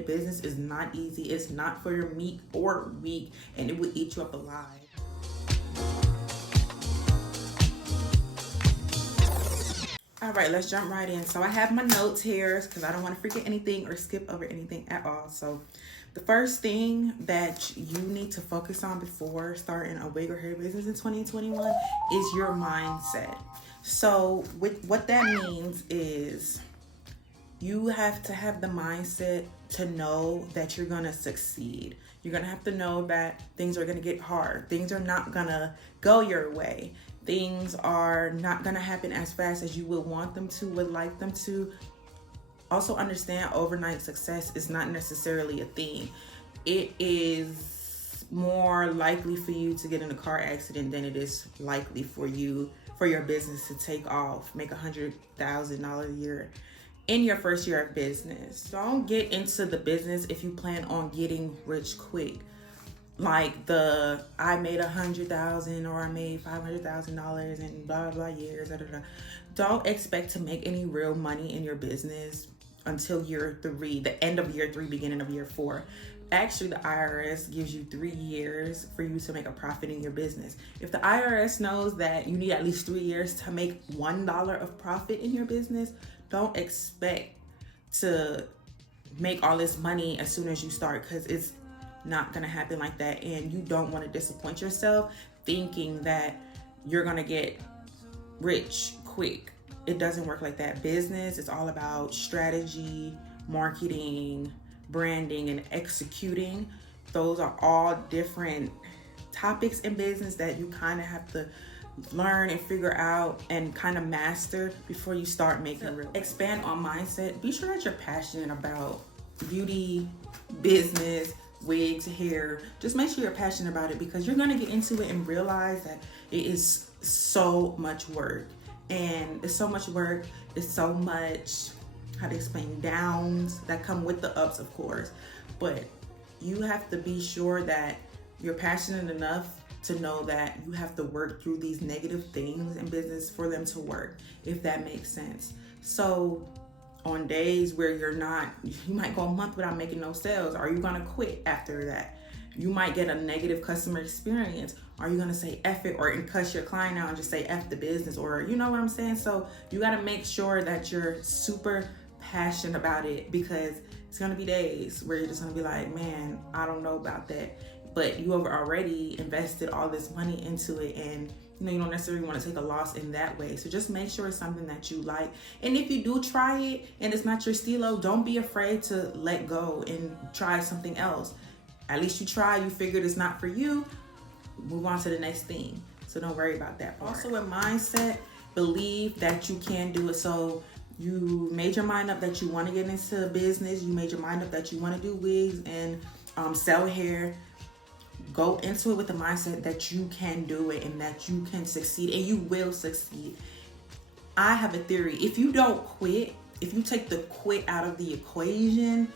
Business is not easy. It's not for your meek or weak, and it will eat you up alive. All right, let's jump right in. So I have my notes here because I don't want to forget anything or skip over anything at all. So the first thing that you need to focus on before starting a wig or hair business in 2021 is your mindset. So what that means is you have to have the mindset to know that you're gonna succeed. You're gonna have to know that things are gonna get hard. Things are not gonna go your way. Things are not gonna happen as fast as you would want them to, would like them to. Also understand overnight success is not necessarily a thing. It is more likely for you to get in a car accident than it is likely for your business to take off, make $100,000 a year in your first year of business. Don't get into the business if you plan on getting rich quick. Like I made $100,000 or I made $500,000 in blah blah years. Don't expect to make any real money in your business until year 3, the end of year 3, beginning of year 4. Actually, the IRS gives you 3 years for you to make a profit in your business. If the IRS knows that you need at least 3 years to make $1 of profit in your business, don't expect to make all this money as soon as you start, because it's not gonna happen like that. And you don't want to disappoint yourself thinking that you're gonna get rich quick. It doesn't work like that. Business is all about strategy, marketing, branding, and executing. Those are all different topics in business that you kind of have to learn and figure out and kind of master before you start making real. Expand on mindset. Be sure that you're passionate about beauty, business, wigs, hair. Just make sure you're passionate about it, because you're going to get into it and realize that it is so much work. And it's so much work. It's so much, how to explain, downs that come with the ups, of course. But you have to be sure that you're passionate enough to know that you have to work through these negative things in business for them to work, if that makes sense. So on days where you might go a month without making no sales. Are you gonna quit after that? You might get a negative customer experience. Are you gonna say F it or cuss your client out and just say F the business? Or you know what I'm saying? So you gotta make sure that you're super passionate about it, because it's gonna be days where you're just gonna be like, man, I don't know about that. But you have already invested all this money into it, and you don't necessarily want to take a loss in that way. So just make sure it's something that you like. And if you do try it and it's not your stilo, don't be afraid to let go and try something else. At least you try, you figured it's not for you, move on to the next thing. So don't worry about that part. Also, with mindset, believe that you can do it. So you made your mind up that you want to get into business. You made your mind up that you want to do wigs and sell hair. Go into it with the mindset that you can do it and that you can succeed, and you will succeed. I have a theory. If you don't quit, if you take the quit out of the equation,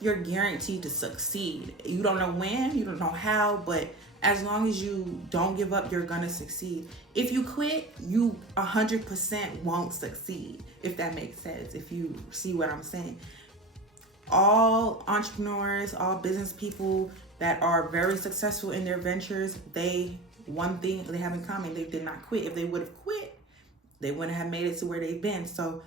you're guaranteed to succeed. You don't know when, you don't know how, but as long as you don't give up, you're gonna succeed. If you quit, you 100% won't succeed, if that makes sense, if you see what I'm saying. All entrepreneurs, all business people that are very successful in their ventures, one thing they have in common, they did not quit. If they would have quit, they wouldn't have made it to where they've been. So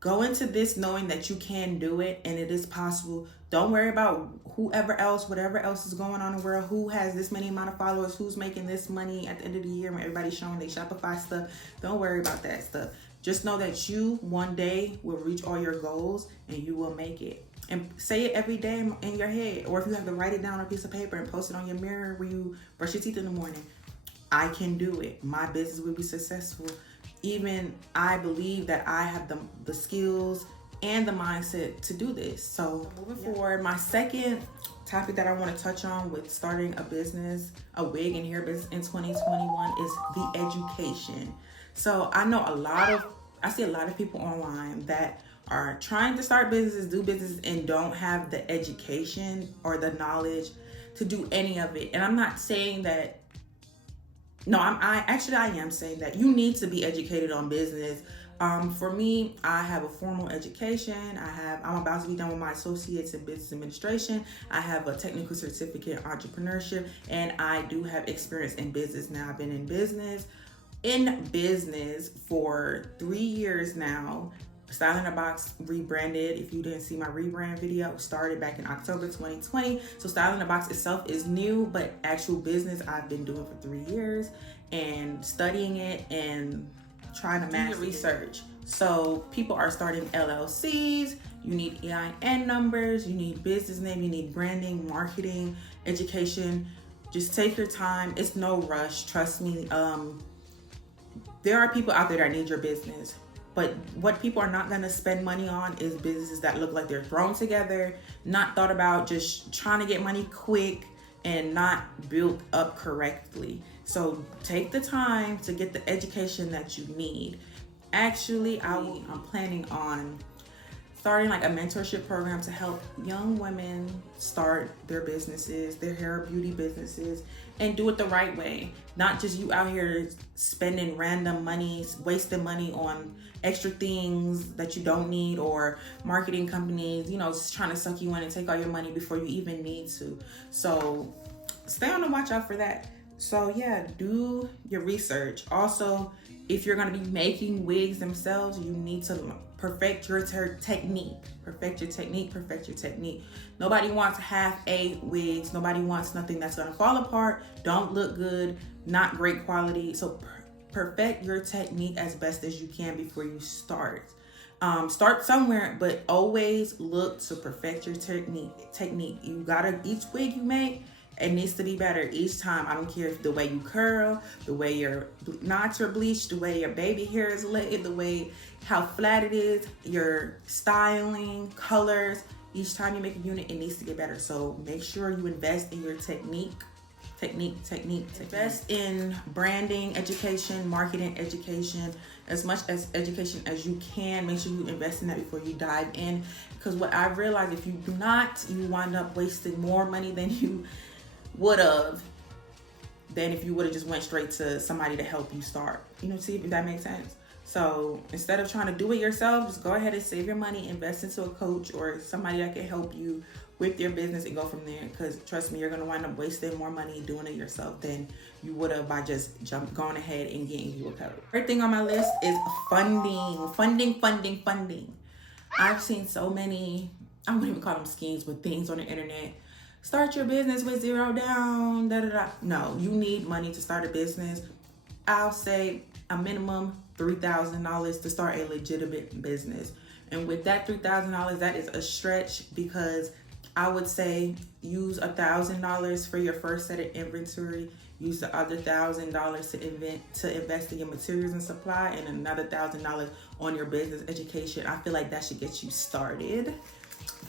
go into this knowing that you can do it and it is possible. Don't worry about whoever else, whatever else is going on in the world, who has this many amount of followers, who's making this money at the end of the year when everybody's showing their Shopify stuff. Don't worry about that stuff. Just know that you one day will reach all your goals and you will make it. And say it every day in your head, or if you have to write it down on a piece of paper and post it on your mirror where you brush your teeth in the morning. I can do it. My business will be successful. Even I believe that I have the skills and the mindset to do this. So moving forward, my second topic that I want to touch on with starting a business, a wig and hair business in 2021, is the education. So I see a lot of people online that are trying to start businesses, do business, and don't have the education or the knowledge to do any of it. And I'm not saying that, no, I am saying that you need to be educated on business. For me, I have a formal education. I'm about to be done with my associates in business administration. I have a technical certificate in entrepreneurship, and I do have experience in business now. I've been in business for 3 years now. Style in a Box rebranded. If you didn't see my rebrand video, started back in October 2020. So Style in a Box itself is new, but actual business I've been doing for 3 years and studying it and trying to master research. So people are starting LLCs. You need EIN numbers. You need business name. You need branding, marketing, education. Just take your time. It's no rush. Trust me. There are people out there that need your business. But what people are not gonna spend money on is businesses that look like they're thrown together, not thought about, just trying to get money quick and not built up correctly. So take the time to get the education that you need. Actually, I'm planning on starting like a mentorship program to help young women start their businesses, their hair beauty businesses, and do it the right way. Not just you out here spending random money, wasting money on extra things that you don't need, or marketing companies, just trying to suck you in and take all your money before you even need to. So stay on the watch out for that. So yeah, do your research. Also, if you're gonna be making wigs themselves, you need to perfect your technique. Perfect your technique. Nobody wants half-a wigs. Nobody wants nothing that's gonna fall apart, don't look good, not great quality. So perfect your technique as best as you can before you start. Start somewhere, but always look to perfect your technique. You gotta, each wig you make, it needs to be better each time. I don't care if the way you curl, the way your knots are bleached, the way your baby hair is laid, the way how flat it is, your styling, colors. Each time you make a unit, it needs to get better. So make sure you invest in your technique. Invest in branding, education, marketing, education, as much as education as you can. Make sure you invest in that before you dive in. Because what I've realized, if you do not, you wind up wasting more money than you would have than if you would have just went straight to somebody to help you start. See if that makes sense. So instead of trying to do it yourself, just go ahead and save your money, invest into a coach or somebody that can help you with your business and go from there. Because trust me, you're going to wind up wasting more money doing it yourself than you would have by just going ahead and getting you a coach. Third thing on my list is funding. I've seen so many, I wouldn't even call them schemes, but things on the internet. Start your business with $0 down, No, you need money to start a business. I'll say a minimum $3,000 to start a legitimate business. And with that $3,000, that is a stretch, because I would say use $1,000 for your first set of inventory. Use the other $1,000 to invest in your materials and supply, and another $1,000 on your business education. I feel like that should get you started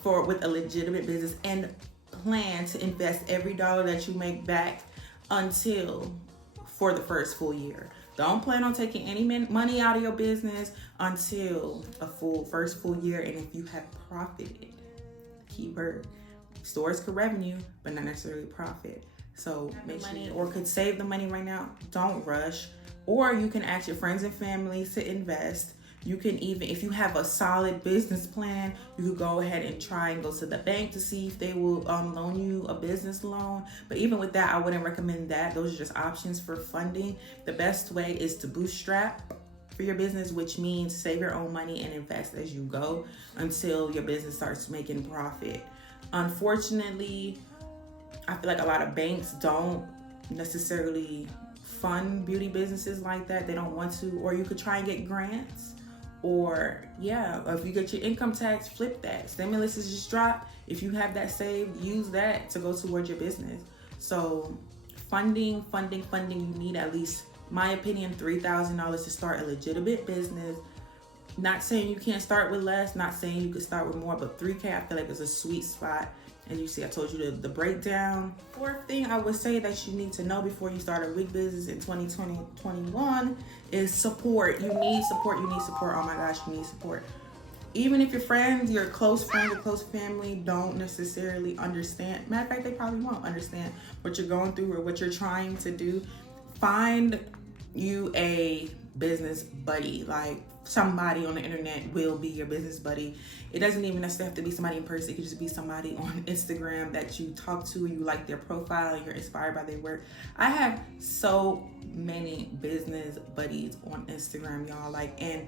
with a legitimate business, and plan to invest every dollar that you make back for the first full year. Don't plan on taking any money out of your business until first full year. And if you have profited, keyword, stores could revenue, but not necessarily profit. So make sure or could save the money right now. Don't rush. Or you can ask your friends and family to invest. You can even, if you have a solid business plan, you could go ahead and try and go to the bank to see if they will loan you a business loan. But even with that, I wouldn't recommend that. Those are just options for funding. The best way is to bootstrap for your business, which means save your own money and invest as you go until your business starts making profit. Unfortunately, I feel like a lot of banks don't necessarily fund beauty businesses like that. They don't want to. Or you could try and get grants. Or if you get your income tax, flip that. Stimulus is just dropped. If you have that saved, use that to go towards your business. So funding, you need at least, my opinion, $3,000 to start a legitimate business. Not saying you can't start with less, not saying you could start with more, but $3K I feel like is a sweet spot. As you see, I told you the breakdown. Fourth thing I would say that you need to know before you start a wig business in 2020-21 is support. You need support. Oh my gosh, you need support. Even if your friends, your close family don't necessarily understand. Matter of fact, they probably won't understand what you're going through or what you're trying to do. Find you a business buddy. Like, somebody on the internet will be your business buddy. It doesn't even necessarily have to be somebody in person. It could just be somebody on Instagram that you talk to, you like their profile, and you're inspired by their work. I have so many business buddies on Instagram, y'all. Like, and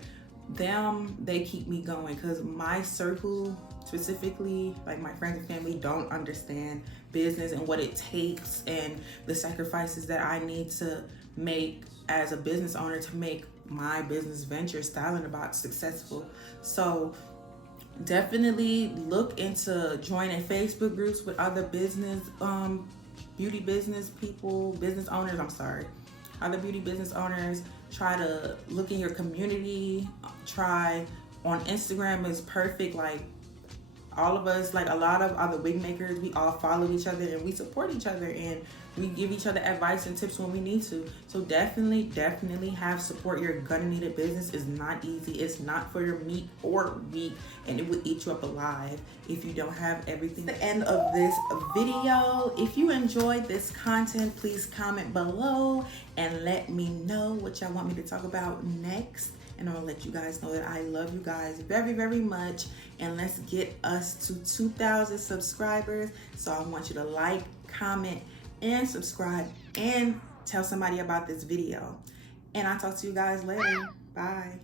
they keep me going, because my circle specifically, like my friends and family, don't understand business and what it takes and the sacrifices that I need to make as a business owner to make my business venture, Styling About, successful. So definitely look into joining Facebook groups with other business beauty business people, business owners, other beauty business owners. Try to look in your community. Try on Instagram is perfect. Like, all of us, like a lot of other wig makers, we all follow each other and we support each other and we give each other advice and tips when we need to. So definitely have support. You're gonna need a business. It's not easy. It's not for your meat or weak, and it will eat you up alive if you don't have everything. The end of this video. If you enjoyed this content, please comment below and let me know what y'all want me to talk about next. And I'm gonna let you guys know that I love you guys very, very much. And let's get us to 2,000 subscribers. So I want you to like, comment, and subscribe, and tell somebody about this video. And I'll talk to you guys later. Bye.